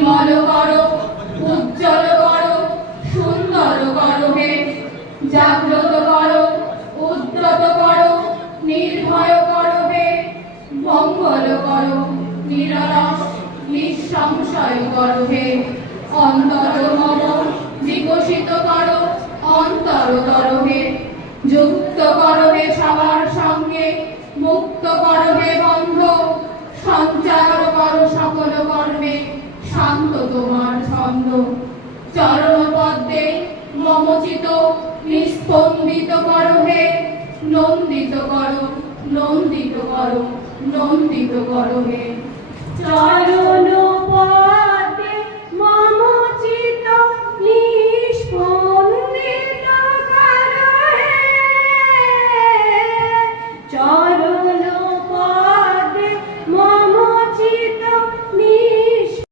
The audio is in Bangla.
নির্মল করো, উজ্জ্বল করো, সুন্দর করো হে। জাগ্রত করো, উদ্যত করো, নির্ভয় করো হে। মঙ্গল করো, নিরলস নিঃসংশয় করো হে। অন্তর মম বিকশিত করো, অন্তরতর হে। যুক্ত করো হে সবার সঙ্গে, মুক্ত করো হে বন্ধ। সঞ্চার করো সকল কর্মে, শান্ত তোমার ছন্দ। চরণ পদ্মে মমচিত নিস্পন্দিত করো হে। নন্দিত করো, নন্দিত করো, নন্দিত করো হে। চরণ